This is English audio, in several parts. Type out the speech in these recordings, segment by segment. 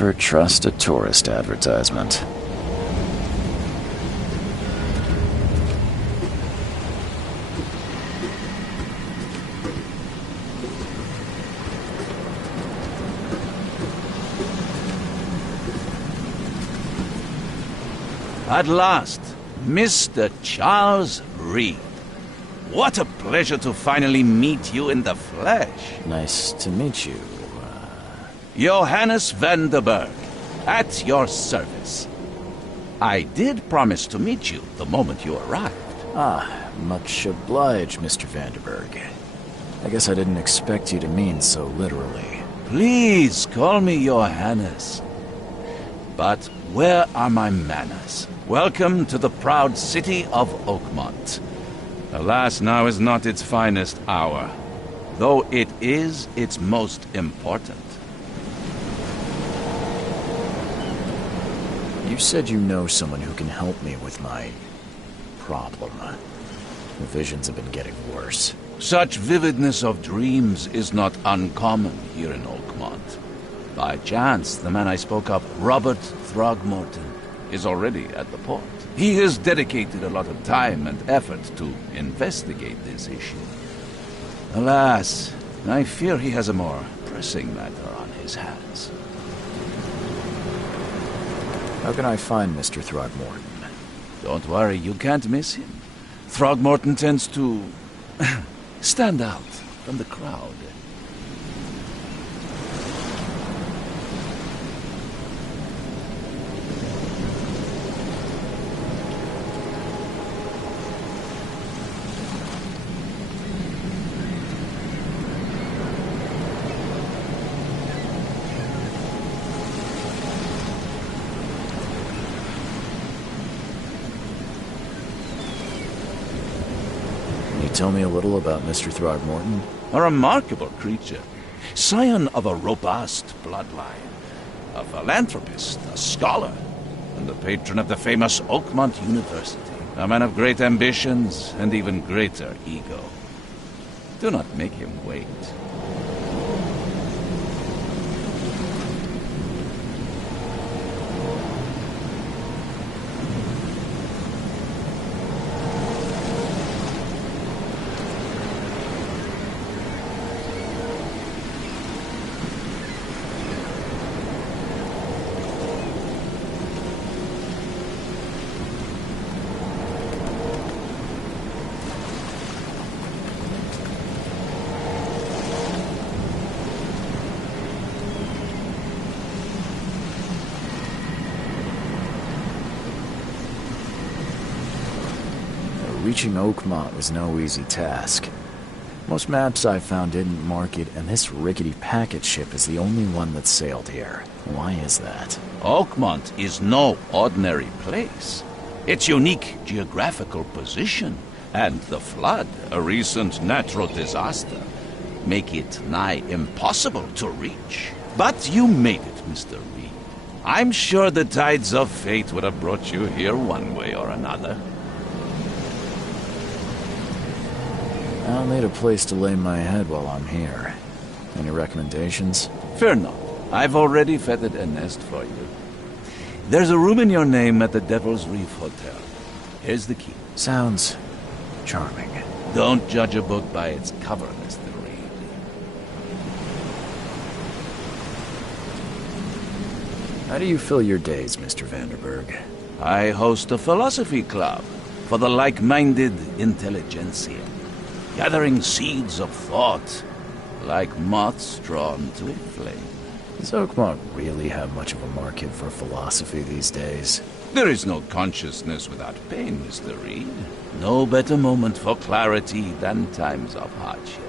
Never trust a tourist advertisement. At last, Mr. Charles Reed. What a pleasure to finally meet you in the flesh. Nice to meet you. Johannes van der Berg, at your service. I did promise to meet you the moment you arrived. Much obliged, Mr. Vanderberg. I guess I didn't expect you to mean so literally. Please call me Johannes. But where are my manners? Welcome to the proud city of Oakmont. Alas, now is not its finest hour, though it is its most important. You said you know someone who can help me with my problem. The visions have been getting worse. Such vividness of dreams is not uncommon here in Oakmont. By chance, the man I spoke of, Robert Throgmorton, is already at the port. He has dedicated a lot of time and effort to investigate this issue. Alas, I fear he has a more pressing matter on his hands. How can I find Mr. Throgmorton? Don't worry, you can't miss him. Throgmorton tends to stand out from the crowd. Tell me a little about Mr. Throgmorton. A remarkable creature. Scion of a robust bloodline. A philanthropist, a scholar, and the patron of the famous Oakmont University. A man of great ambitions and even greater ego. Do not make him wait. Reaching Oakmont was no easy task. Most maps I found didn't mark it, and this rickety packet ship is the only one that sailed here. Why is that? Oakmont is no ordinary place. Its unique geographical position and the flood, a recent natural disaster, make it nigh impossible to reach. But you made it, Mr. Reed. I'm sure the tides of fate would have brought you here one way or another. I'll need a place to lay my head while I'm here. Any recommendations? Fear not. I've already feathered a nest for you. There's a room in your name at the Devil's Reef Hotel. Here's the key. Sounds charming. Don't judge a book by its cover, Mr. Reed. How do you fill your days, Mr. Vanderberg? I host a philosophy club for the like-minded intelligentsia, gathering seeds of thought like moths drawn to a flame. Does Oakmont really have much of a market for philosophy these days? There is no consciousness without pain, Mr. Reed. No better moment for clarity than times of hardship.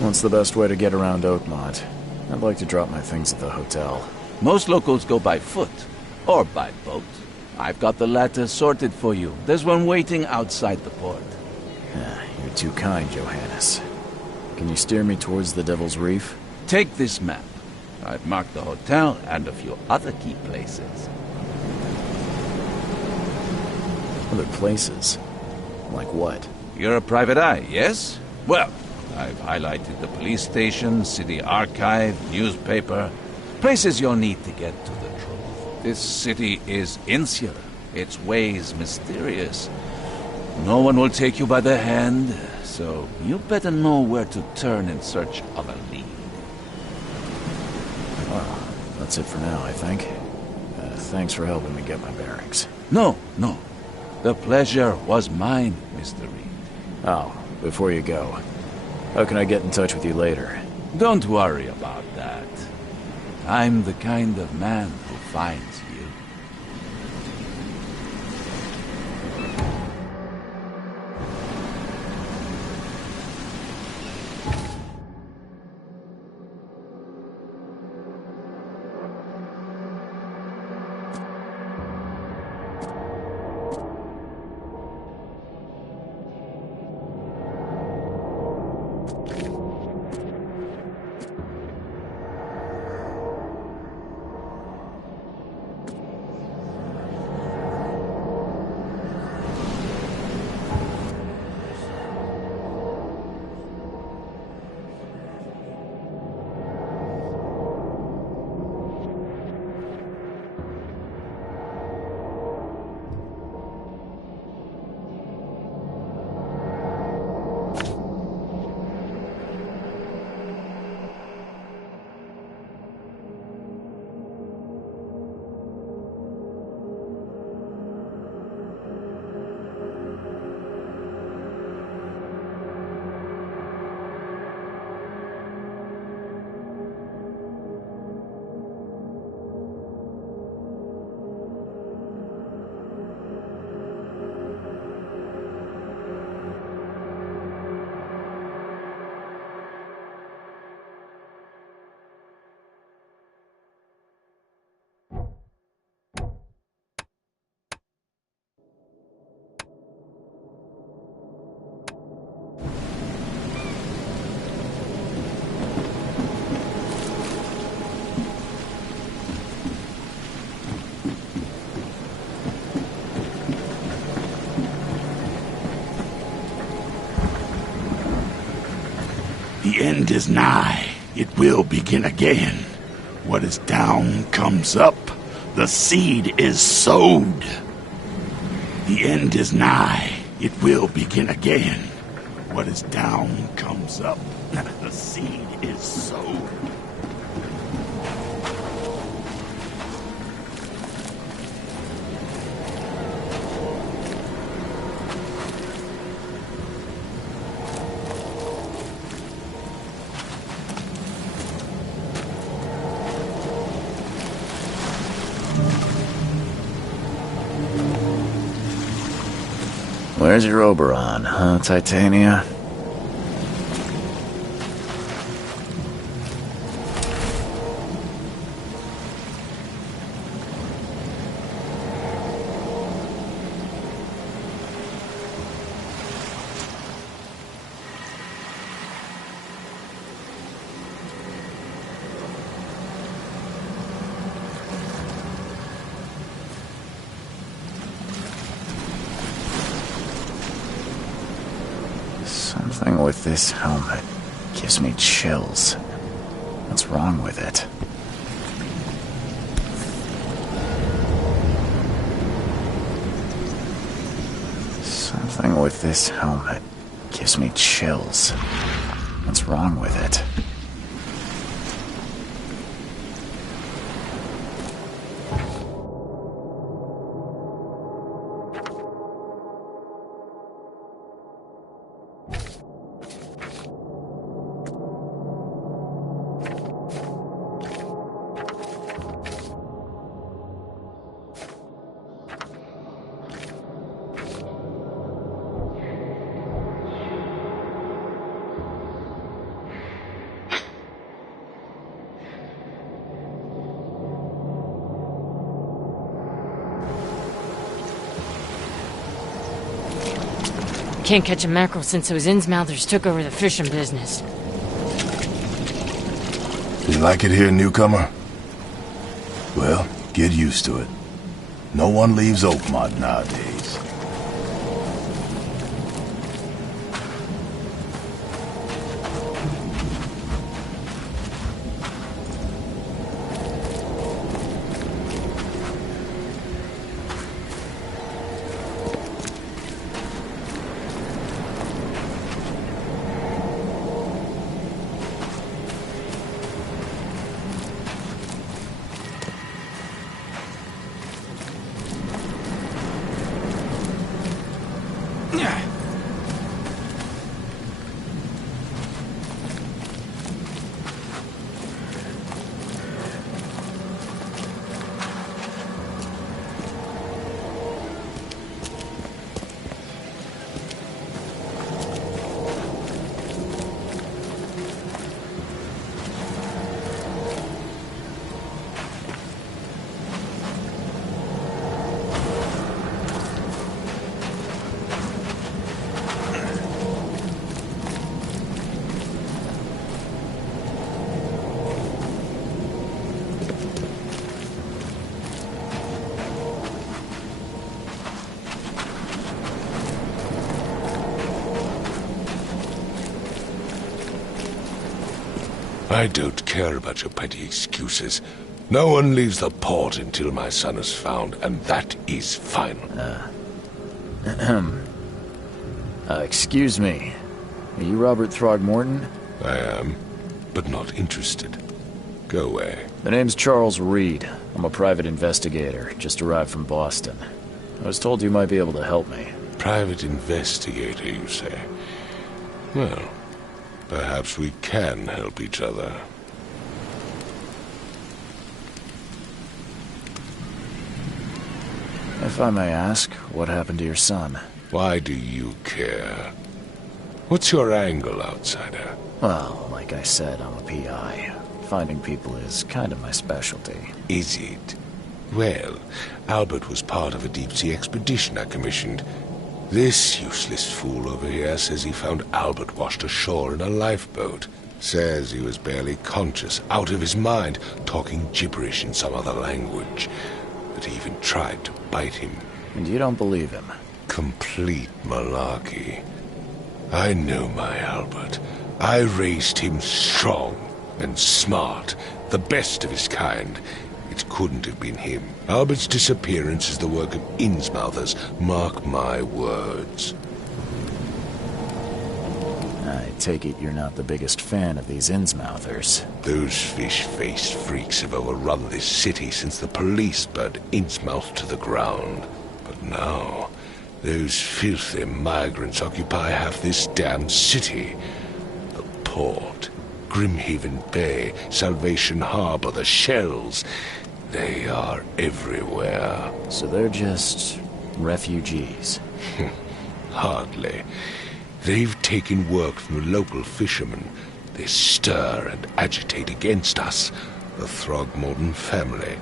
What's the best way to get around Oakmont? I'd like to drop my things at the hotel. Most locals go by foot, or by boat. I've got the latter sorted for you. There's one waiting outside the port. You're too kind, Johannes. Can you steer me towards the Devil's Reef? Take this map. I've marked the hotel and a few other key places. Other places? Like what? You're a private eye, yes? Well, I've highlighted the police station, city archive, newspaper. Places you'll need to get to the truth. This city is insular. Its ways mysterious. No one will take you by the hand, so you better know where to turn in search of a lead. Well, that's it for now, I think. Thanks for helping me get my bearings. No. The pleasure was mine, Mr. Reed. Oh, before you go, how can I get in touch with you later? Don't worry about that. I'm the kind of man who finds you. The end is nigh. It will begin again. What is down comes up. The seed is sowed. The end is nigh. It will begin again. What is down comes up. The seed is sowed. Where's your Oberon, huh, Titania? Something with this helmet gives me chills. What's wrong with it? Something with this helmet gives me chills. What's wrong with it? Can't catch a mackerel since those Innsmouthers took over the fishing business. You like it here, newcomer? Well, get used to it. No one leaves Oakmont nowadays. I don't care about your petty excuses. No one leaves the port until my son is found, and that is final. Excuse me. Are you Robert Throgmorton? I am, but not interested. Go away. The name's Charles Reed. I'm a private investigator, just arrived from Boston. I was told you might be able to help me. Private investigator, you say? Well, perhaps we can help each other. If I may ask, what happened to your son? Why do you care? What's your angle, outsider? Well, like I said, I'm a PI. Finding people is kind of my specialty. Is it? Well, Albert was part of a deep-sea expedition I commissioned. This useless fool over here says he found Albert washed ashore in a lifeboat. Says he was barely conscious, out of his mind, talking gibberish in some other language. That he even tried to bite him. And you don't believe him? Complete malarkey. I know my Albert. I raised him strong and smart, the best of his kind. It couldn't have been him. Albert's disappearance is the work of Innsmouthers. Mark my words. I take it you're not the biggest fan of these Innsmouthers. Those fish-faced freaks have overrun this city since the police burned Innsmouth to the ground. But now, those filthy migrants occupy half this damn city. The port, Grimhaven Bay, Salvation Harbor, the shells. They are everywhere. So they're just refugees? Hardly. They've taken work from the local fishermen. They stir and agitate against us, the Throgmorton family.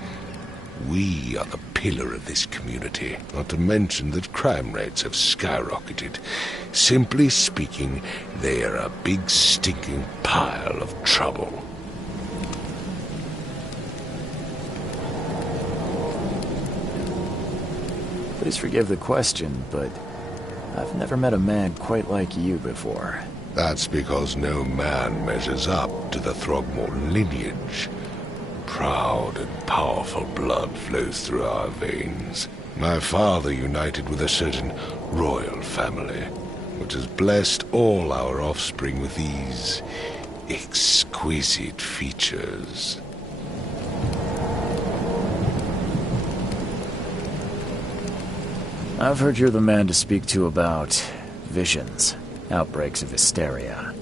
We are the pillar of this community, not to mention that crime rates have skyrocketed. Simply speaking, they are a big stinking pile of trouble. Please forgive the question, but I've never met a man quite like you before. That's because no man measures up to the Throgmorton lineage. Proud and powerful blood flows through our veins. My father united with a certain royal family, which has blessed all our offspring with these exquisite features. I've heard you're the man to speak to about visions, outbreaks of hysteria.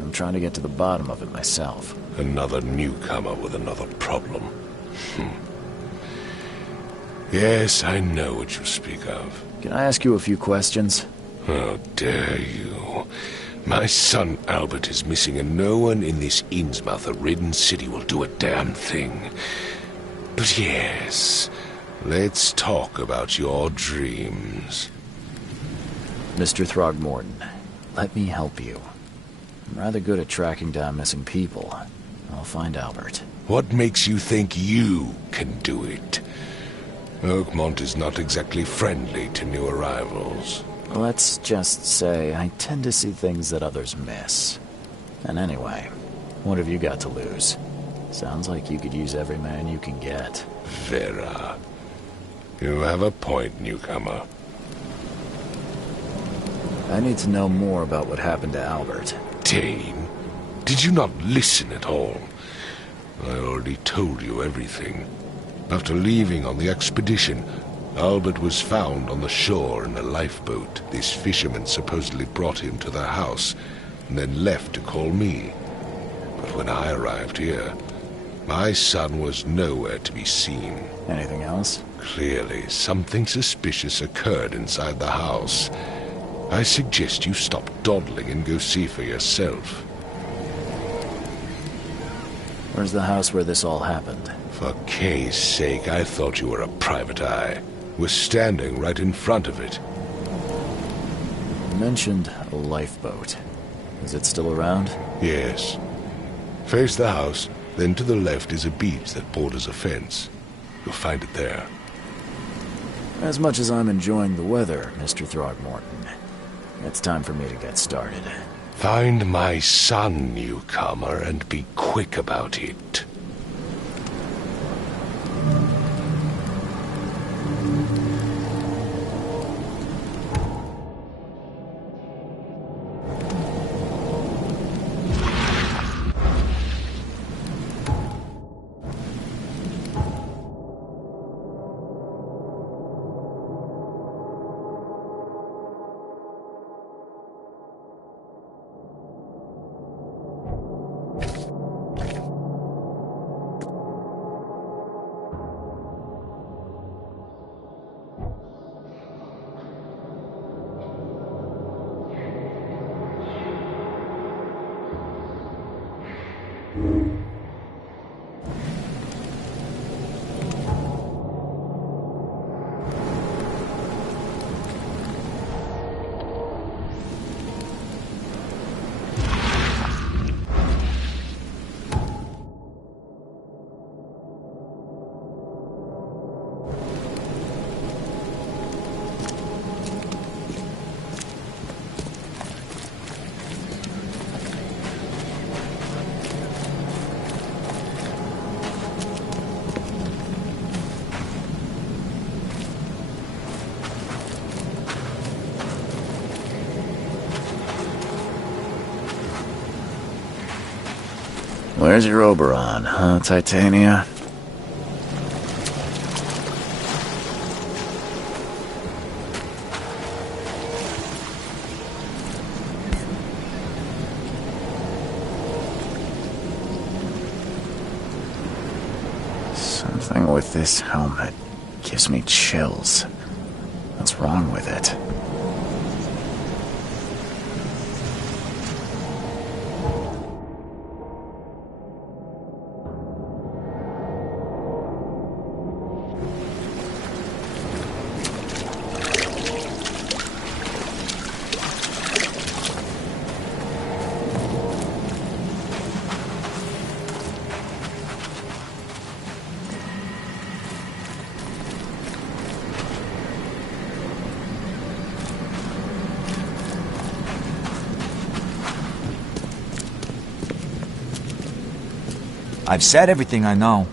I'm trying to get to the bottom of it myself. Another newcomer with another problem. Yes, I know what you speak of. Can I ask you a few questions? How dare you? My son Albert is missing, and no one in this Innsmouth-ridden city will do a damn thing. But yes, let's talk about your dreams. Mr. Throgmorton, let me help you. I'm rather good at tracking down missing people. I'll find Albert. What makes you think you can do it? Oakmont is not exactly friendly to new arrivals. Let's just say I tend to see things that others miss. And anyway, what have you got to lose? Sounds like you could use every man you can get. Vera, you have a point, newcomer. I need to know more about what happened to Albert. Dane, did you not listen at all? I already told you everything. After leaving on the expedition, Albert was found on the shore in a lifeboat. This fisherman supposedly brought him to the house, and then left to call me. But when I arrived here, my son was nowhere to be seen. Anything else? Clearly, something suspicious occurred inside the house. I suggest you stop dawdling and go see for yourself. Where's the house where this all happened? For Kay's sake, I thought you were a private eye. We're standing right in front of it. You mentioned a lifeboat. Is it still around? Yes. Face the house, then to the left is a beach that borders a fence. You'll find it there. As much as I'm enjoying the weather, Mr. Throgmorton, it's time for me to get started. Find my son, newcomer, and be quick about it. Where's your Oberon, huh, Titania? Something with this helmet gives me chills. What's wrong with it? I've said everything I know.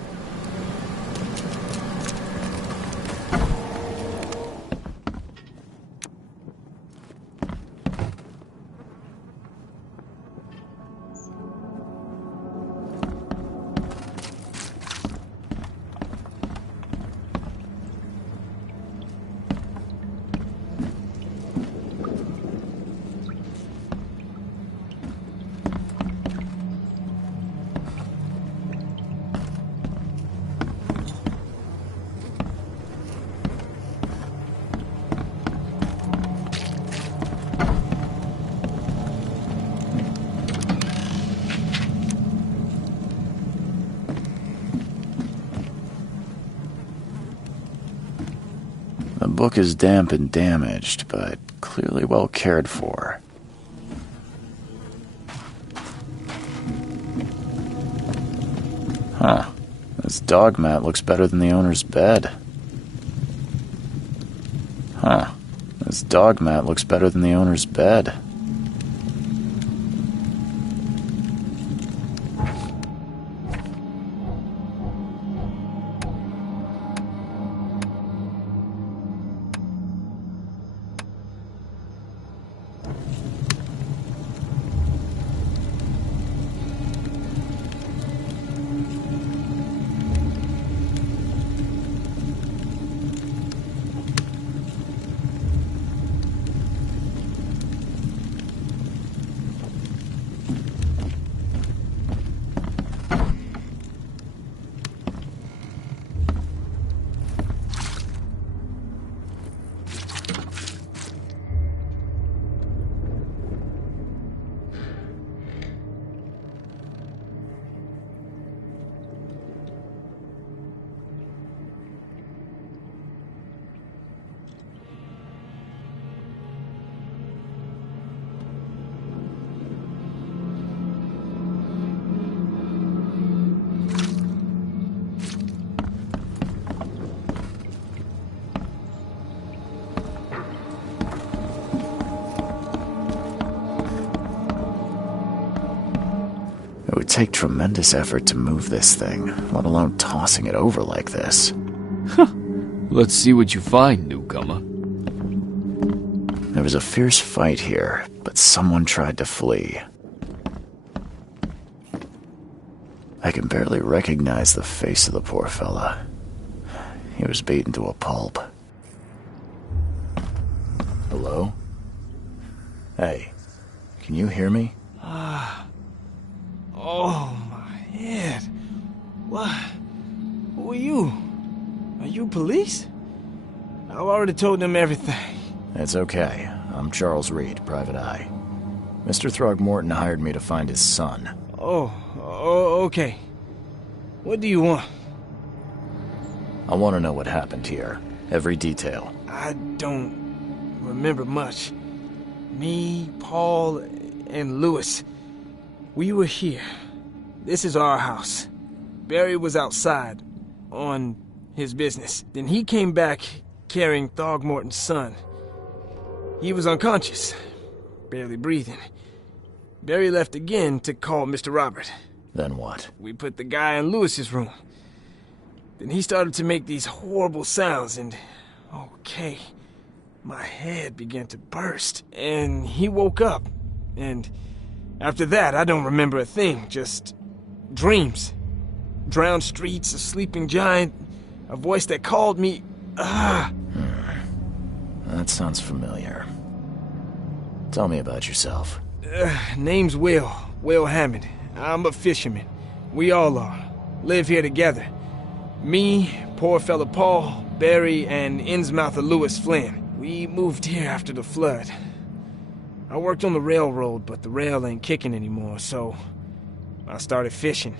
The book is damp and damaged, but clearly well cared for. Huh. This dog mat looks better than the owner's bed. Huh. This dog mat looks better than the owner's bed. It would take tremendous effort to move this thing, let alone tossing it over like this. Let's see what you find, newcomer. There was a fierce fight here, but someone tried to flee. I can barely recognize the face of the poor fella. He was beaten to a pulp. Hello? Hey, can you hear me? Oh, my head. What? Who are you? Are you police? I've already told them everything. It's okay. I'm Charles Reed, Private Eye. Mr. Throgmorton hired me to find his son. Oh, okay. What do you want? I want to know what happened here. Every detail. I don't remember much. Me, Paul, and Lewis, we were here. This is our house. Barry was outside, on his business. Then he came back carrying Throgmorton's son. He was unconscious, barely breathing. Barry left again to call Mr. Robert. Then what? We put the guy in Lewis's room. Then he started to make these horrible sounds and... okay, my head began to burst. And he woke up. And after that, I don't remember a thing, just dreams. Drowned streets, a sleeping giant, a voice that called me... That sounds familiar. Tell me about yourself. Name's Will Hammond. I'm a fisherman. We all are. Live here together. Me, poor fella Paul, Barry, and Innsmouther Lewis Flynn. We moved here after the flood. I worked on the railroad, but the rail ain't kicking anymore, so I started fishing.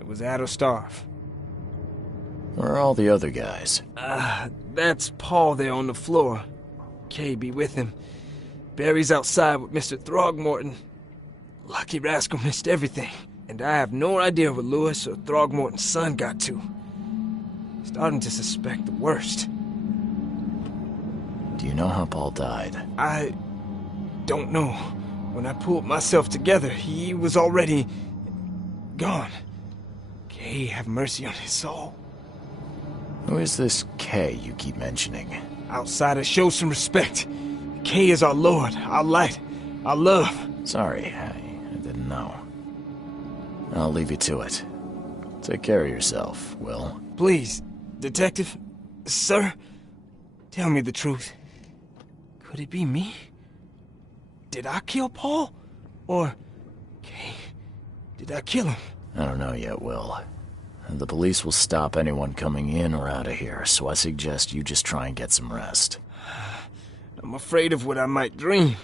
It was at or starve. Where are all the other guys? That's Paul there on the floor. Kay be with him. Barry's outside with Mr. Throgmorton. Lucky rascal missed everything, and I have no idea what Lewis or Throgmorton's son got to. Starting to suspect the worst. Do you know how Paul died? I don't know. When I pulled myself together, he was already gone. Kay have mercy on his soul. Who is this Kay you keep mentioning? Outsiders, show some respect. Kay is our lord, our light, our love. Sorry, I didn't know. I'll leave you to it. Take care of yourself, Will. Please, detective, sir, tell me the truth. Could it be me? Did I kill Paul? Or, Kay, did I kill him? I don't know yet, Will. The police will stop anyone coming in or out of here, so I suggest you just try and get some rest. I'm afraid of what I might dream.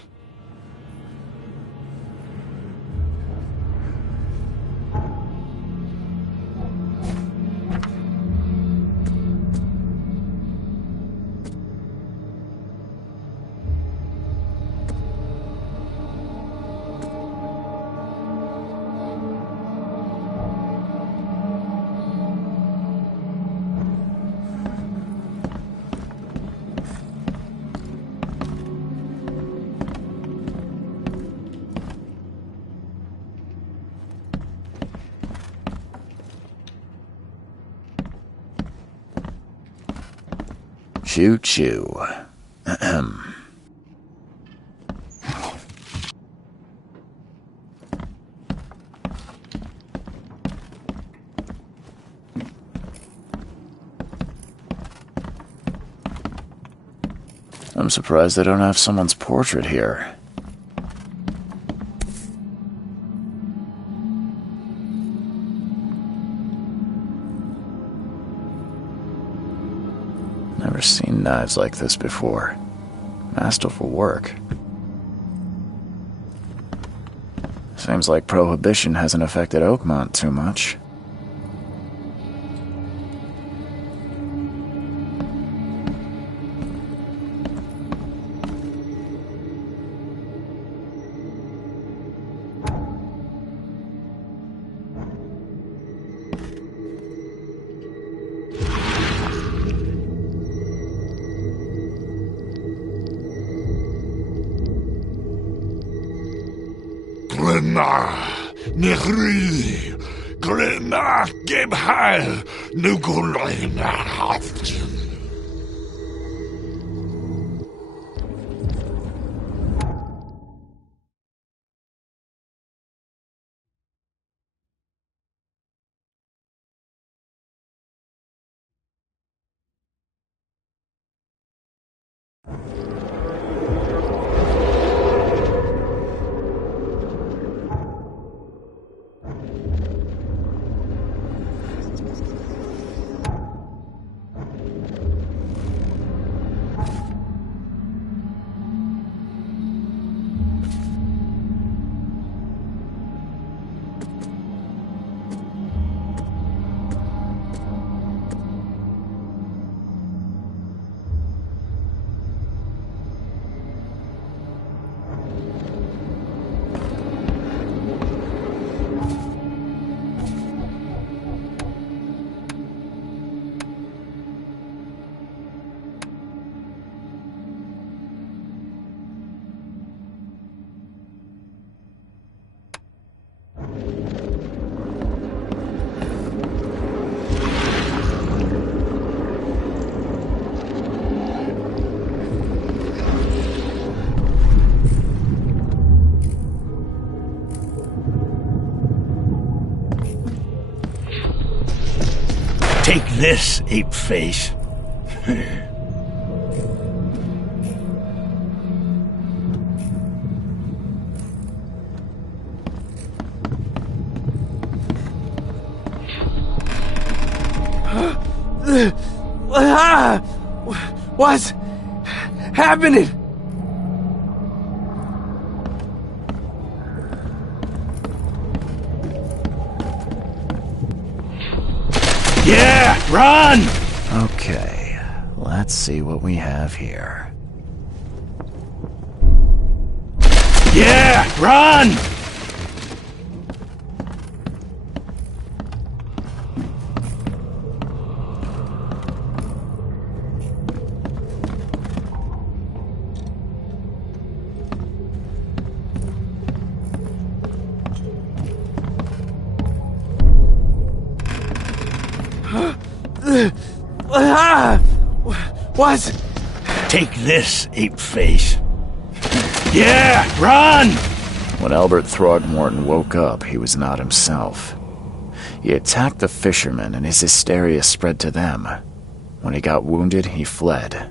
Choo choo. Ahem. I'm surprised they don't have someone's portrait here. Never seen knives like this before. Masterful work. Seems like Prohibition hasn't affected Oakmont too much. Glenna, Nehri, Glenna, Gebhal, Nugulina, Haftin. Take this, ape face. What's happening? Yeah, run! Okay, let's see what we have here. Yeah, run! What? Take this, ape face. Yeah, run! When Albert Throgmorton woke up, he was not himself. He attacked the fishermen, and his hysteria spread to them. When he got wounded, he fled.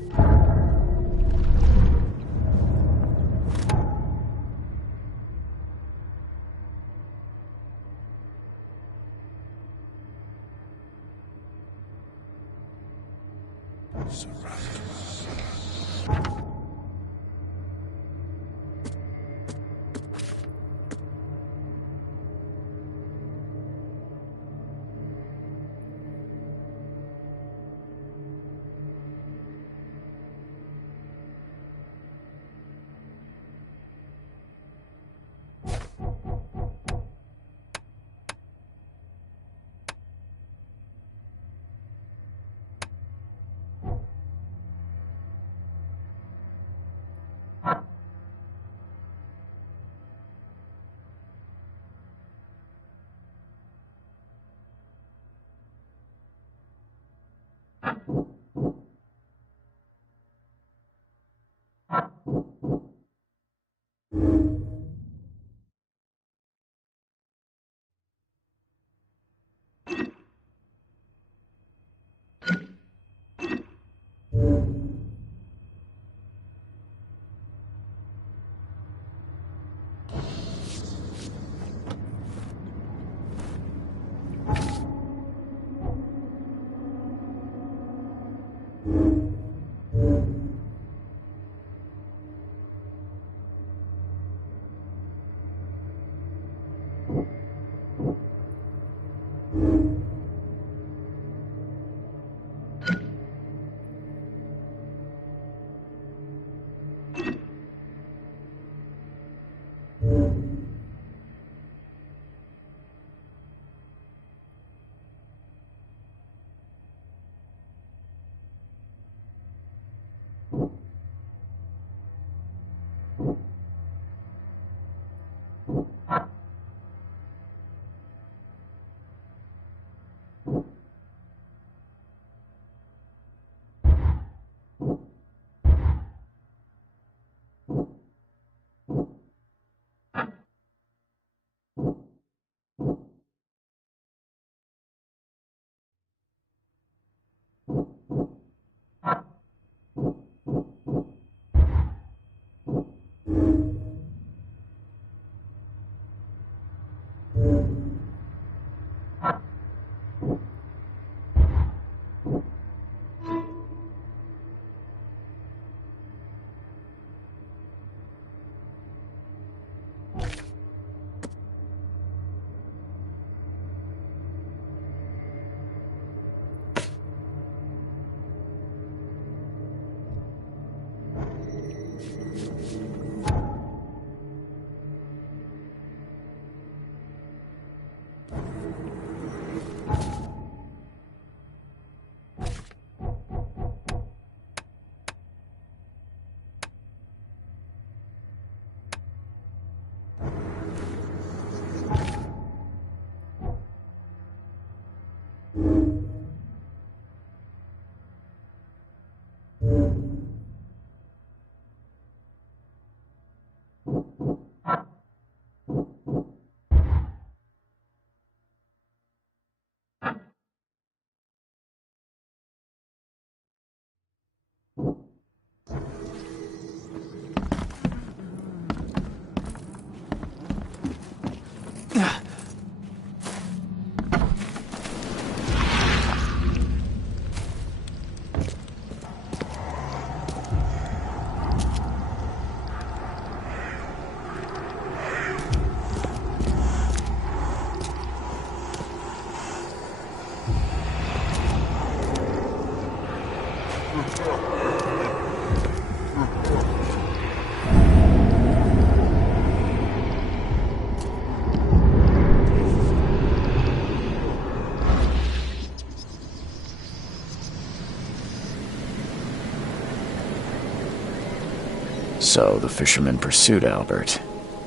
So the fisherman pursued Albert,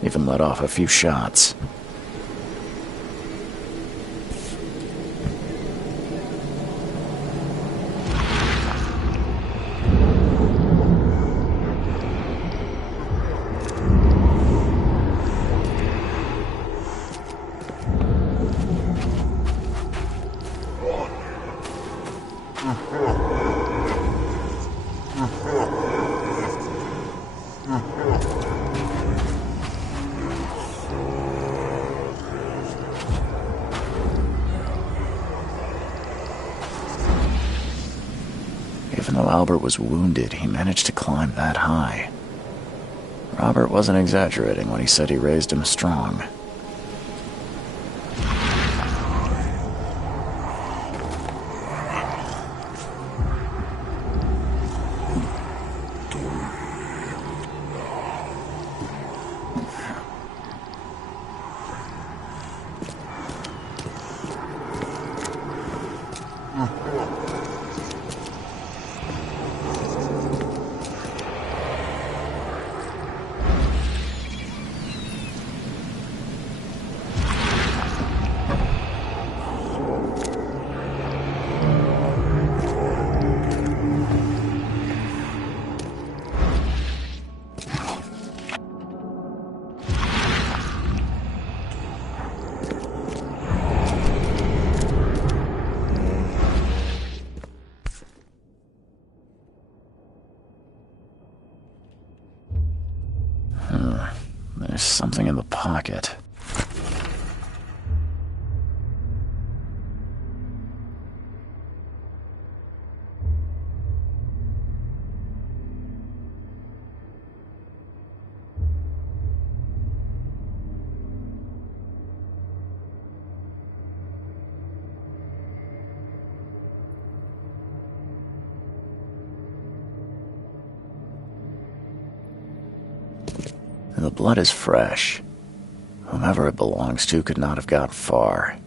even let off a few shots. Even though Albert was wounded, he managed to climb that high. Robert wasn't exaggerating when he said he raised him strong. There's something in the pocket. The blood is fresh. Whomever it belongs to could not have got far.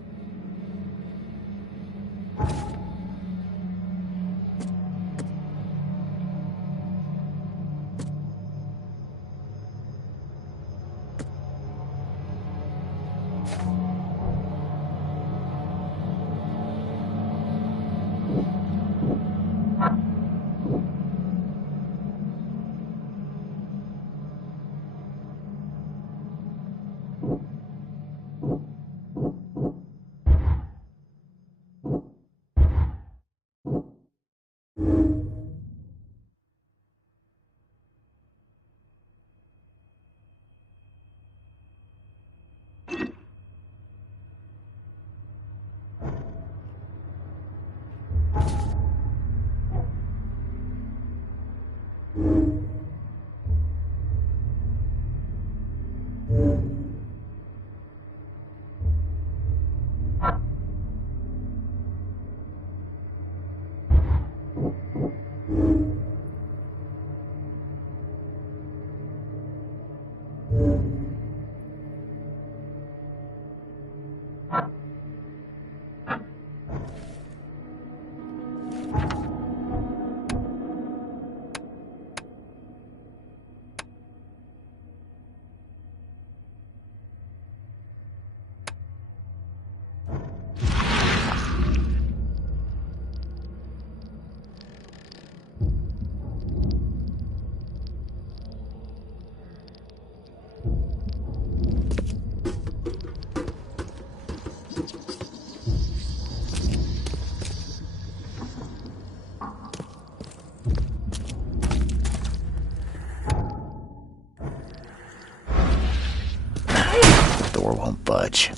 door won't budge.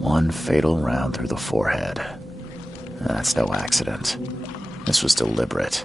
One fatal round through the forehead. That's no accident. This was deliberate.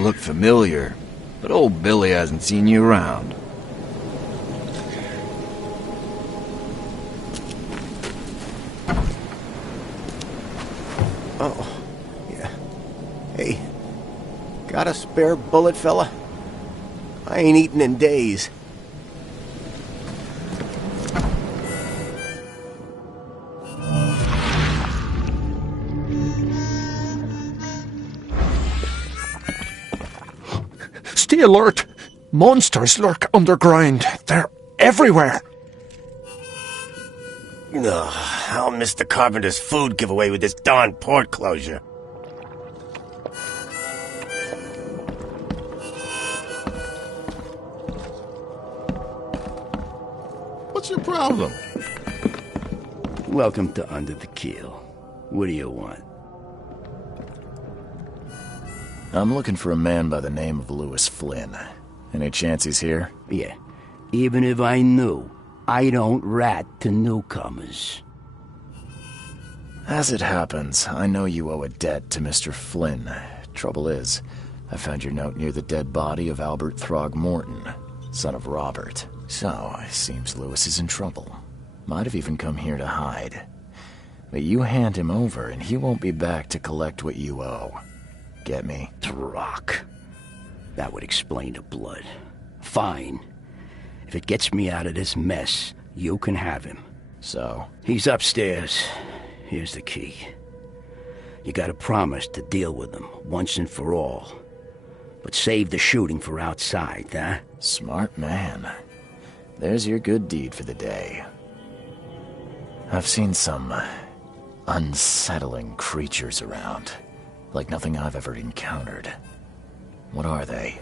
look familiar, but old Billy hasn't seen you around. Oh, yeah. Hey, got a spare bullet, fella? I ain't eaten in days. Stay alert! Monsters lurk underground. They're everywhere. Ugh, I'll miss the carpenter's food giveaway with this darn port closure. What's your problem? Welcome to Under the Keel. What do you want? I'm looking for a man by the name of Louis Flynn. Any chance he's here? Yeah. Even if I knew, I don't rat to newcomers. As it happens, I know you owe a debt to Mr. Flynn. Trouble is, I found your note near the dead body of Albert Throgmorton, son of Robert. So, it seems Louis is in trouble. Might have even come here to hide. But you hand him over and he won't be back to collect what you owe. Get me? Throck. That would explain the blood. Fine. If it gets me out of this mess, you can have him. So? He's upstairs. Here's the key. You gotta promise to deal with him once and for all. But save the shooting for outside, huh? Smart man. There's your good deed for the day. I've seen some unsettling creatures around. Like nothing I've ever encountered. What are they?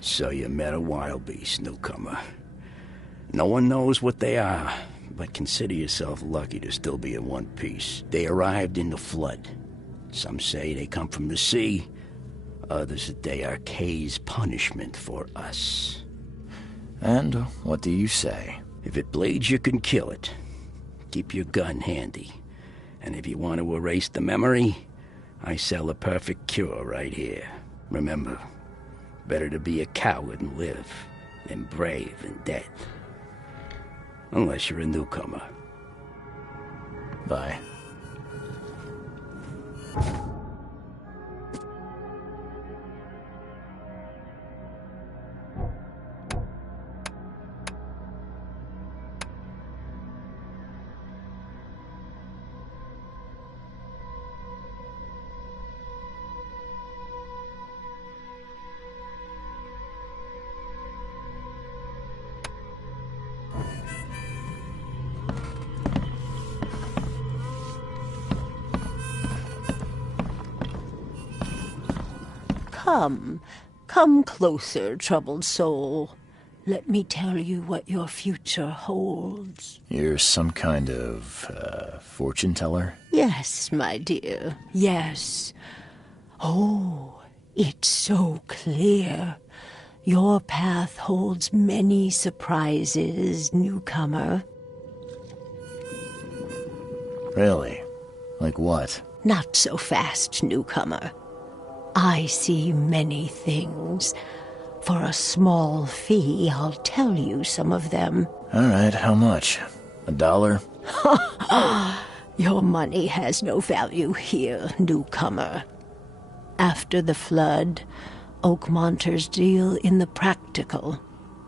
So you met a wild beast, newcomer. No one knows what they are, but consider yourself lucky to still be in one piece. They arrived in the flood. Some say they come from the sea. Others that they are Kay's punishment for us. And what do you say? If it bleeds, you can kill it. Keep your gun handy. And if you want to erase the memory, I sell a perfect cure right here. Remember, better to be a coward and live than brave and dead. Unless you're a newcomer. Bye. Come closer, troubled soul. Let me tell you what your future holds. You're some kind of, fortune teller? Yes, my dear, yes. Oh, it's so clear. Your path holds many surprises, newcomer. Really? Like what? Not so fast, newcomer. I see many things. For a small fee, I'll tell you some of them. All right, how much? $1? Your money has no value here, newcomer. After the flood, Oakmonters deal in the practical.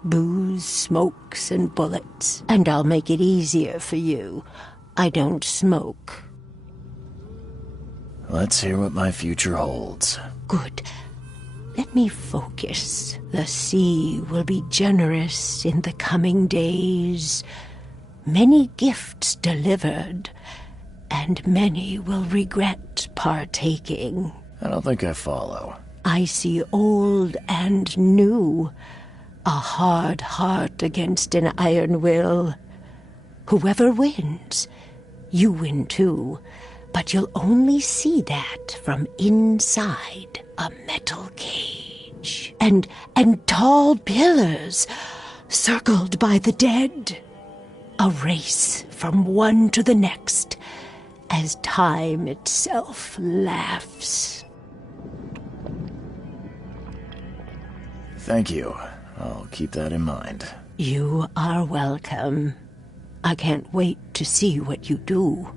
Booze, smokes, and bullets. And I'll make it easier for you. I don't smoke. Let's hear what my future holds. Good. Let me focus. The sea will be generous in the coming days. Many gifts delivered, and many will regret partaking. I don't think I follow. I see old and new. A hard heart against an iron will. Whoever wins, you win too. But you'll only see that from inside a metal cage. And tall pillars, circled by the dead. A race from one to the next, as time itself laughs. Thank you. I'll keep that in mind. You are welcome. I can't wait to see what you do.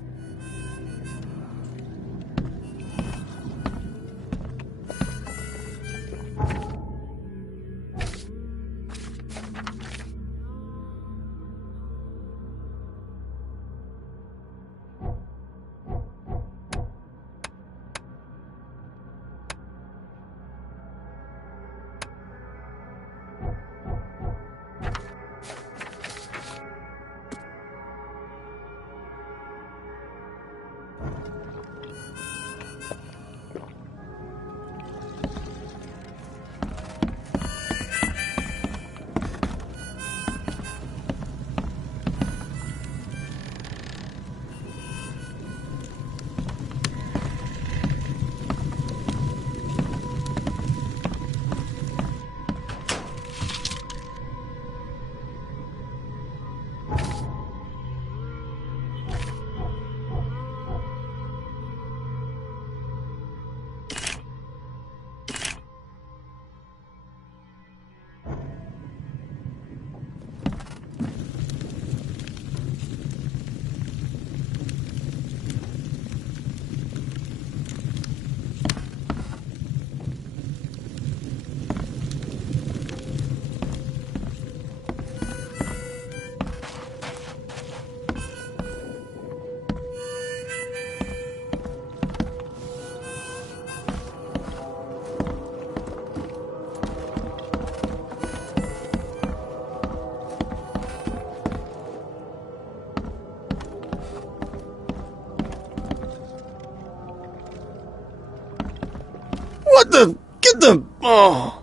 What the... Get the... Oh...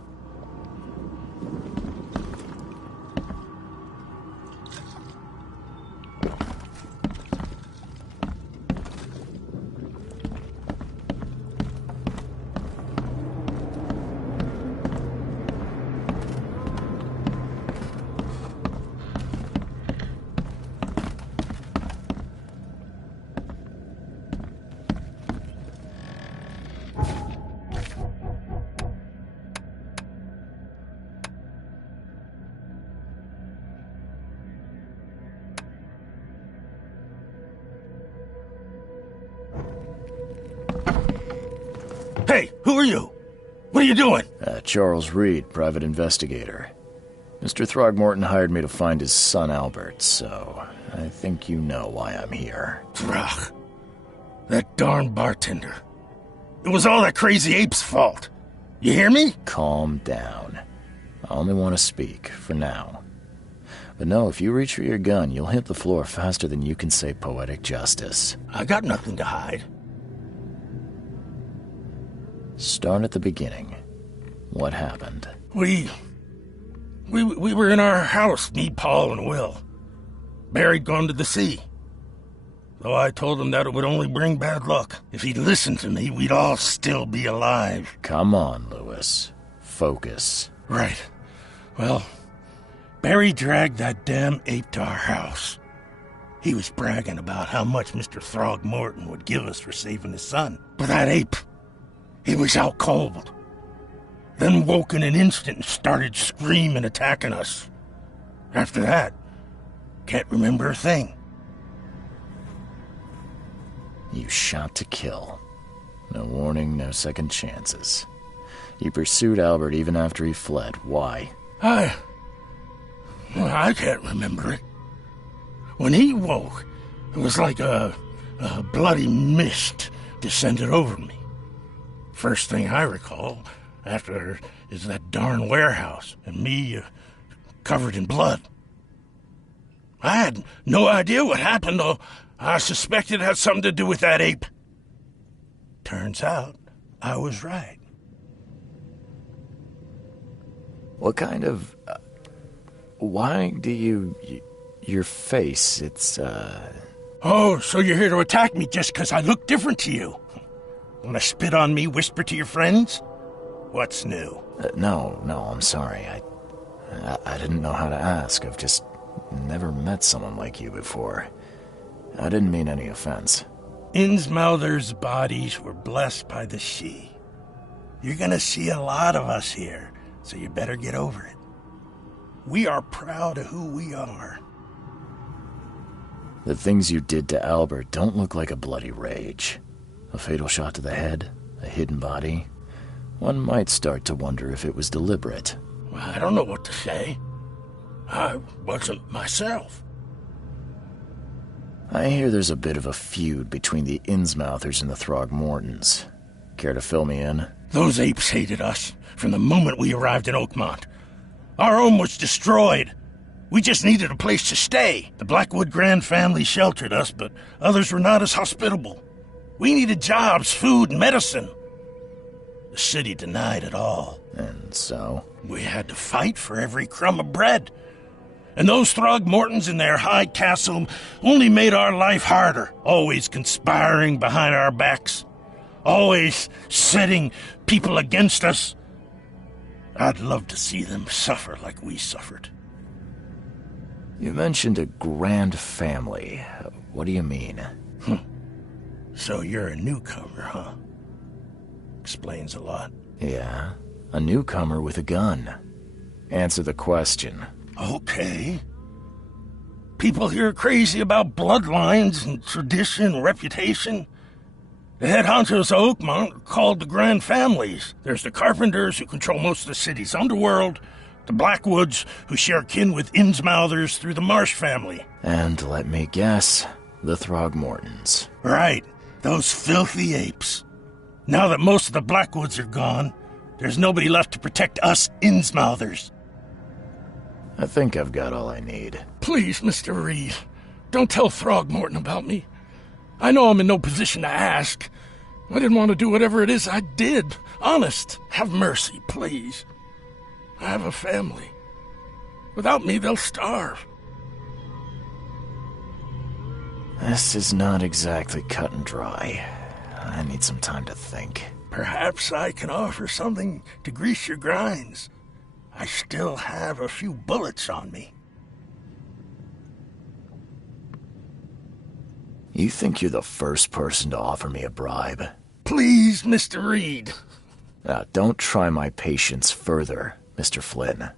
Hey, who are you? What are you doing? Charles Reed, private investigator. Mr. Throgmorton hired me to find his son Albert, so I think you know why I'm here. Throg. That darn bartender. It was all that crazy ape's fault. You hear me? Calm down. I only want to speak, for now. But no, if you reach for your gun, you'll hit the floor faster than you can say poetic justice. I got nothing to hide. Start at the beginning. What happened? We were in our house, me, Paul, and Will. Barry'd gone to the sea. Though I told him that it would only bring bad luck. If he'd listened to me, we'd all still be alive. Come on, Lewis. Focus. Right. Well, Barry dragged that damn ape to our house. He was bragging about how much Mr. Throgmorton would give us for saving his son. But that ape, he was out cold. Then woke in an instant and started screaming, attacking us. After that, can't remember a thing. You shot to kill. No warning, no second chances. You pursued Albert even after he fled. Why? I can't remember it. When he woke, it was like a bloody mist descended over me. First thing I recall after is that darn warehouse and me covered in blood. I had no idea what happened, though I suspected it had something to do with that ape. Turns out I was right. What kind of... why do you... your face, it's, Oh, so you're here to attack me just because I look different to you? Want to spit on me, whisper to your friends? What's new? No, I'm sorry. I didn't know how to ask. I've just never met someone like you before. I didn't mean any offense. Innsmouther's bodies were blessed by the sea. You're gonna see a lot of us here, so you better get over it. We are proud of who we are. The things you did to Albert don't look like a bloody rage. A fatal shot to the head, a hidden body. One might start to wonder if it was deliberate. Well, I don't know what to say. I wasn't myself. I hear there's a bit of a feud between the Innsmouthers and the Throgmortons. Care to fill me in? Those apes hated us from the moment we arrived in Oakmont. Our home was destroyed. We just needed a place to stay. The Blackwood Grand family sheltered us, but others were not as hospitable. We needed jobs, food, and medicine. The city denied it all. And so? We had to fight for every crumb of bread. And those Throgmortons in their high castle only made our life harder, always conspiring behind our backs, always setting people against us. I'd love to see them suffer like we suffered. You mentioned a grand family. What do you mean? So you're a newcomer, huh? Explains a lot. Yeah, a newcomer with a gun. Answer the question. Okay. People here are crazy about bloodlines and tradition and reputation. The head honchos of Oakmont are called the Grand Families. There's the Carpenters, who control most of the city's underworld, the Blackwoods, who share kin with Innsmouthers through the Marsh family. And let me guess, the Throgmortons. Right, those filthy apes. Now that most of the Blackwoods are gone, there's nobody left to protect us Innsmouthers. I think I've got all I need. Please, Mr. Reed, don't tell Throgmorton about me. I know I'm in no position to ask. I didn't want to do whatever it is I did. Honest, have mercy, please. I have a family. Without me, they'll starve. This is not exactly cut and dry. I need some time to think. Perhaps I can offer something to grease your grinds. I still have a few bullets on me. You think you're the first person to offer me a bribe? Please, Mr. Reed. Don't try my patience further, Mr. Flynn.